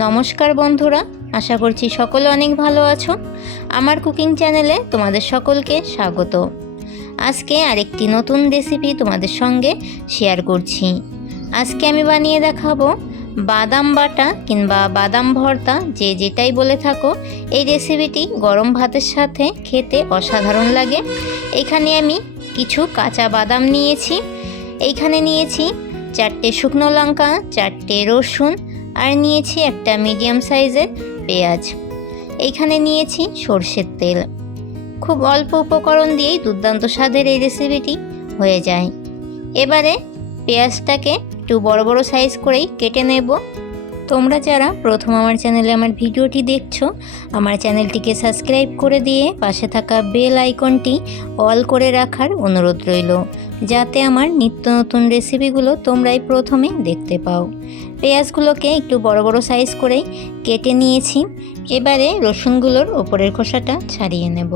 নমস্কার বন্ধুরা, আশা করছি সকলে অনেক ভালো আছো। আমার কুকিং চ্যানেলে তোমাদের সকলকে স্বাগত। আজকে আরেকটি নতুন রেসিপি তোমাদের সঙ্গে শেয়ার করছি। আজকে আমি বানিয়ে দেখাবো বাদাম বাটা কিংবা বাদাম ভর্তা, যে যেটাই বলে থাকো। এই রেসিপিটি গরম ভাতের সাথে খেতে অসাধারণ লাগে। এখানে আমি কিছু কাঁচা বাদাম নিয়েছি, এইখানে নিয়েছি 4টে শুকনো লঙ্কা, 4টে রসুন, আর নিয়েছি একটা মিডিয়াম সাইজের পেঁয়াজ। এইখানে নিয়েছি সর্ষের তেল। খুব অল্প উপকরণ দিয়েই দুর্দান্ত স্বাদের এই রেসিপিটি হয়ে যায়। এবারে পেঁয়াজটাকে একটু বড় বড় সাইজ করেই কেটে নেব। তোমরা যারা প্রথম আমার চ্যানেলে আমার ভিডিওটি দেখছো, আমার চ্যানেলটিকে সাবস্ক্রাইব করে দিয়ে পাশে থাকা বেল আইকনটি অল করে রাখার অনুরোধ রইল, যাতে আমার নিত্য নতুন রেসিপিগুলো তোমরাই প্রথমে দেখতে পাও। পেঁয়াজগুলোকে একটু বড় বড় সাইজ করেই কেটে নিয়েছি। এবারে রসুনগুলোর ওপরের খোসাটা ছাড়িয়ে নেব।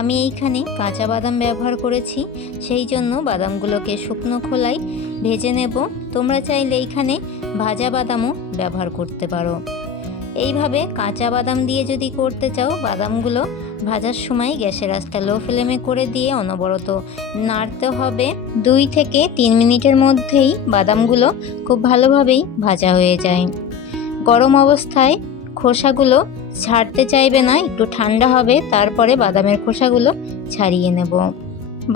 আমি এইখানে কাঁচা বাদাম ব্যবহার করেছি, সেই জন্য বাদামগুলোকে শুকনো খোলায় ভেজে নেব। তোমরা চাইলে এইখানে ভাজা বাদামও ব্যবহার করতে পারো। এইভাবে কাঁচা বাদাম দিয়ে যদি করতে চাও, বাদামগুলো ভাজার সময় গ্যাসের আঁচটা লো ফ্লেমে করে দিয়ে অনবরত নাড়তে হবে। 2 থেকে 3 মিনিটের মধ্যেই বাদামগুলো খুব ভালোভাবেই ভাজা হয়ে যায়। গরম অবস্থায় খোসাগুলো ছাড়তে চাইবে না, একটু ঠান্ডা হবে, তারপরে বাদামের খোসাগুলো ছাড়িয়ে নেব।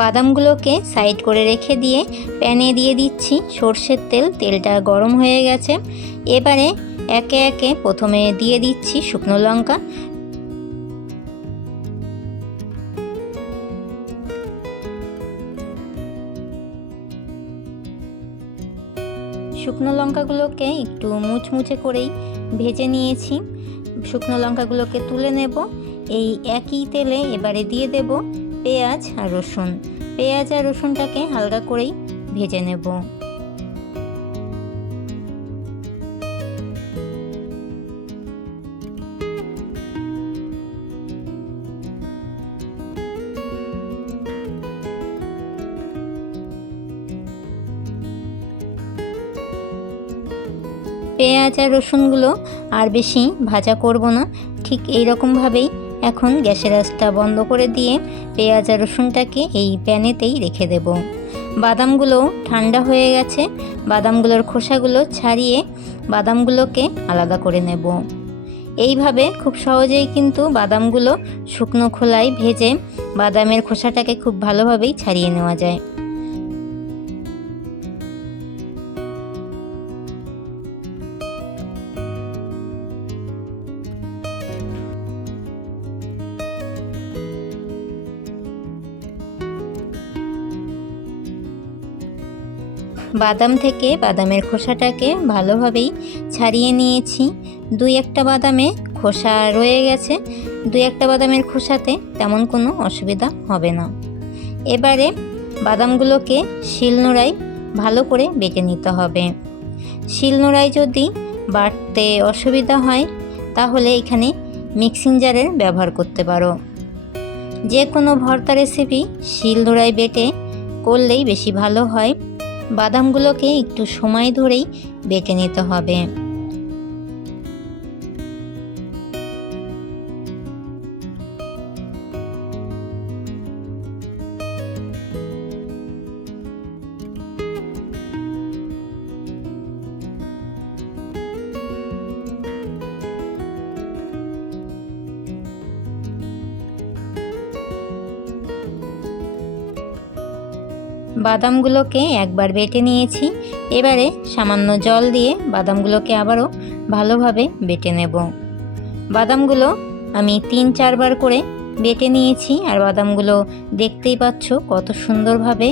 বাদামগুলোকে সাইড করে রেখে দিয়ে প্যানে দিয়ে দিচ্ছি সর্ষের তেল। তেলটা গরম হয়ে গেছে। এবারে একে একে প্রথমে দিয়ে দিচ্ছি শুকনো লঙ্কা। শুকনো লঙ্কাগুলোকে একটু মুচমুচে করেই ভেজে নিয়েছি। শুকনো লঙ্কাগুলোকে তুলে নেব। এই একই তেলে এবারে দিয়ে দেব পেঁয়াজ আর রসুন। পেঁয়াজ আর রসুনটাকে হালকা করেই ভেজে নেব। পেঁয়াজ আর রসুনগুলো আর বেশি ভাজা করব না, ঠিক এই রকমভাবেই এখন গ্যাসের আঁচটা বন্ধ করে দিয়ে পেঁয়াজ আর রসুনটাকে এই প্যানেতেই রেখে দেব। বাদামগুলো ঠান্ডা হয়ে গেছে। বাদামগুলোর খোসাগুলো ছাড়িয়ে বাদামগুলোকে আলাদা করে নেব। এইভাবে খুব সহজেই কিন্তু বাদামগুলো শুকনো খোলায় ভেজে বাদামের খোসাটাকে খুব ভালোভাবেই ছাড়িয়ে নেওয়া যায়। বাদাম থেকে বাদামের খোসাটাকে ভালোভাবেই ছাড়িয়ে নিয়েছি। 2-1টা বাদামে খোসা রয়ে গেছে। 2-1টা বাদামের খোসাতে তেমন কোনো অসুবিধা হবে না। এবারে বাদামগুলোকে শিলনোড়ায় ভালো করে বেটে নিতে হবে। শিলনোড়ায় যদি বাটতে অসুবিধা হয়, তাহলে এখানে মিক্সিং জারের ব্যবহার করতে পারো। যে কোনো ভর্তা রেসিপি শিলনোড়ায় বেটে করলেই বেশি ভালো হয়। বাদামগুলোকে একটু সময় ধরেই বেটে নিতে হবে। বাদামগুলোকে একবার বেটে নিয়েছি। এবারে সামান্য জল দিয়ে বাদামগুলোকে আবারও ভালোভাবে বেটে নেব। বাদামগুলো আমি 3-4 বার করে বেটে নিয়েছি, আর বাদামগুলো দেখতেই পাচ্ছ কত সুন্দরভাবে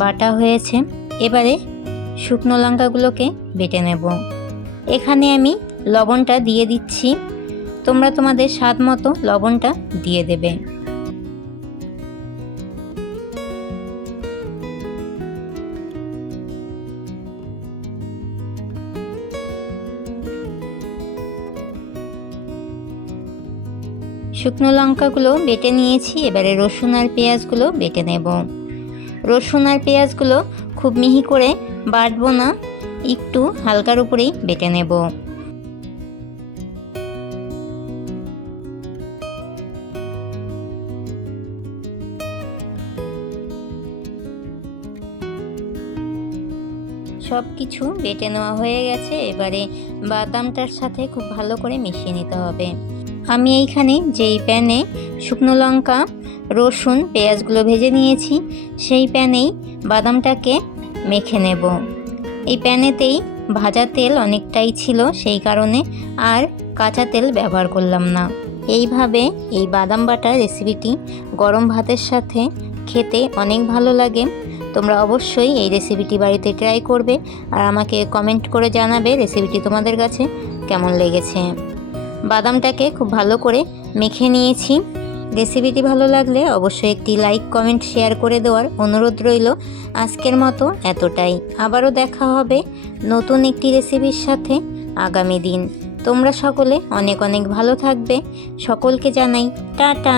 বাটা হয়েছে। এবারে শুকনো লঙ্কাগুলোকে বেটে নেব। এখানে আমি লবণটা দিয়ে দিচ্ছি, তোমরা তোমাদের স্বাদ মতো লবণটা দিয়ে দেবে। শুকনো লঙ্কাগুলো বেটে নিয়েছি, এবারে রসুন আর পেঁয়াজগুলো বেটে নেব। রসুন আর পেঁয়াজগুলো খুব মিহি করে বাটবো না, একটু হালকার উপরেই বেটে নেব। সব কিছু বেটে নেওয়া হয়ে গেছে, এবারে বাদামটার সাথে খুব ভালো করে মিশিয়ে নিতে হবে। আমি এইখানে যেই প্যানে শুকনো লঙ্কা রসুন পেঁয়াজগুলো ভেজে নিয়েছি সেই প্যানেই বাদামটাকে মেখে নেব। এই প্যানেতেই ভাজা তেল অনেকটাই ছিল, সেই কারণে আর কাঁচা তেল ব্যবহার করলাম না। এইভাবে এই বাদাম বাটা রেসিপিটি গরম ভাতের সাথে খেতে অনেক ভালো লাগে। তোমরা অবশ্যই এই রেসিপিটি বাড়িতে ট্রাই করবে আর আমাকে কমেন্ট করে জানাবে রেসিপিটি তোমাদের কাছে কেমন লেগেছে। বাদামটাকে খুব ভালো করে মেখে নিয়েছি। রেসিপিটি ভালো লাগলে অবশ্যই একটি লাইক কমেন্ট শেয়ার করে দেওয়ার অনুরোধ রইল। আজকের মতো এতটাই, আবারও দেখা হবে নতুন একটি রেসিপির সাথে আগামী দিন। তোমরা সকলে অনেক অনেক ভালো থাকবে। সকলকে জানাই টাটা।